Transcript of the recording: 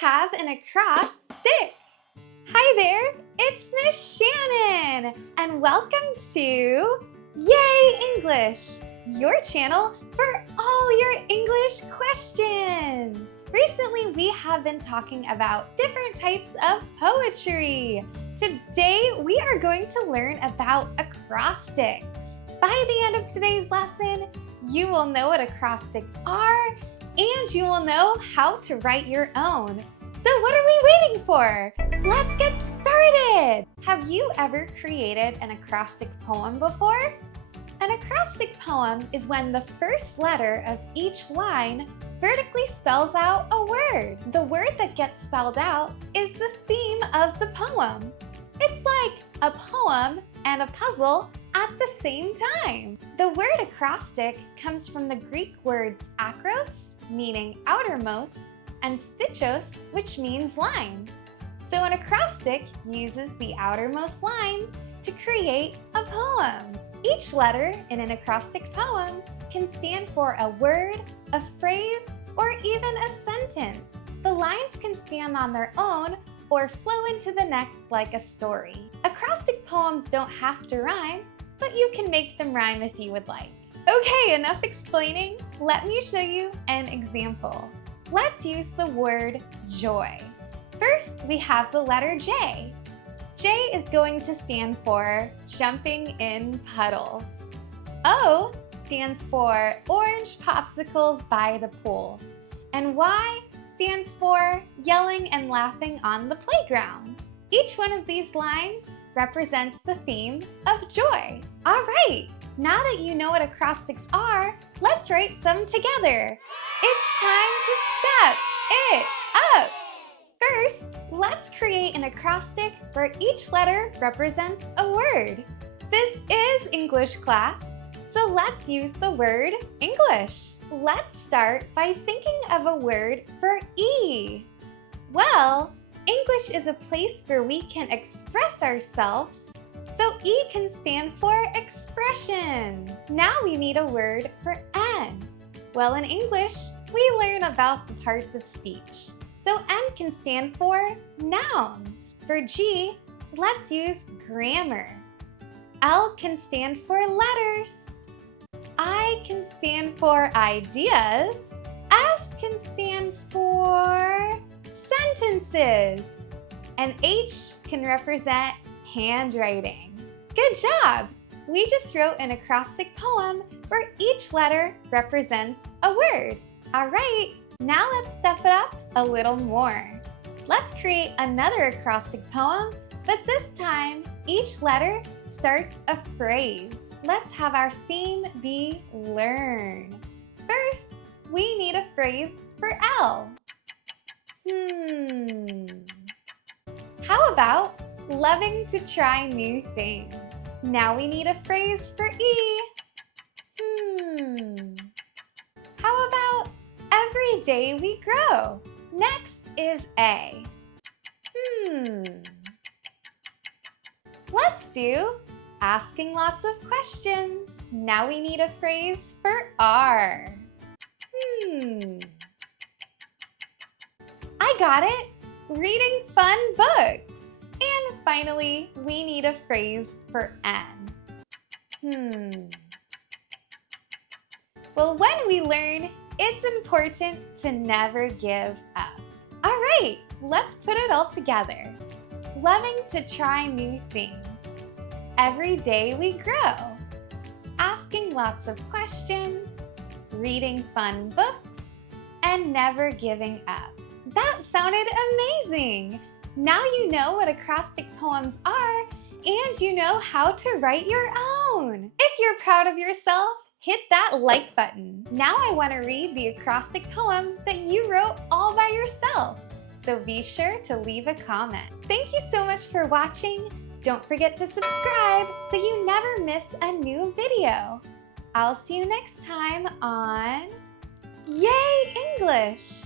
have an acrostic. Hi there, it's Miss Shannon, and welcome to Yay English, your channel for all your English questions. Recently, we have been talking about different types of poetry. Today, we are going to learn about acrostics. By the end of today's lesson, you will know what acrostics are, and you will know how to write your own. So what are we waiting for? Let's get started! Have you ever created an acrostic poem before? An acrostic poem is when the first letter of each line vertically spells out a word. The word that gets spelled out is the theme of the poem. It's like a poem and a puzzle at the same time. The word acrostic comes from the Greek words akros, meaning outermost, and stichos, which means lines. So an acrostic uses the outermost lines to create a poem. Each letter in an acrostic poem can stand for a word, a phrase, or even a sentence. The lines can stand on their own or flow into the next like a story. Acrostic poems don't have to rhyme, but you can make them rhyme if you would like. Okay, enough explaining. Let me show you an example. Let's use the word joy. First, we have the letter J. J is going to stand for jumping in puddles. O stands for orange popsicles by the pool. And Y stands for yelling and laughing on the playground. Each one of these lines represents the theme of joy. All right, now that you know what acrostics are, let's write some together. It's time to step it up. First, let's create an acrostic where each letter represents a word. This is English class, so let's use the word English. Let's start by thinking of a word for E. Well, English is a place where we can express ourselves, so E can stand for expressions. Now we need a word for N. Well, in English, we learn about the parts of speech, so N can stand for nouns. For G, let's use grammar. L can stand for letters. I can stand for ideas. S can stand for sentences. And H can represent handwriting. Good job! We just wrote an acrostic poem where each letter represents a word. All right, now let's step it up a little more. Let's create another acrostic poem, but this time each letter starts a phrase. Let's have our theme be learn. First, we need a phrase for L. How about loving to try new things? Now we need a phrase for E. How about every day we grow? Next is A. Let's do asking lots of questions. Now we need a phrase for R. I got it! Reading fun books. And finally, we need a phrase for N. Well, when we learn, it's important to never give up. All right, let's put it all together. Loving to try new things. Every day we grow. Asking lots of questions. Reading fun books. And never giving up. That sounded amazing! Now you know what acrostic poems are, and you know how to write your own. If you're proud of yourself, hit that like button. Now I want to read the acrostic poem that you wrote all by yourself. So be sure to leave a comment. Thank you so much for watching. Don't forget to subscribe so you never miss a new video. I'll see you next time on Yay English!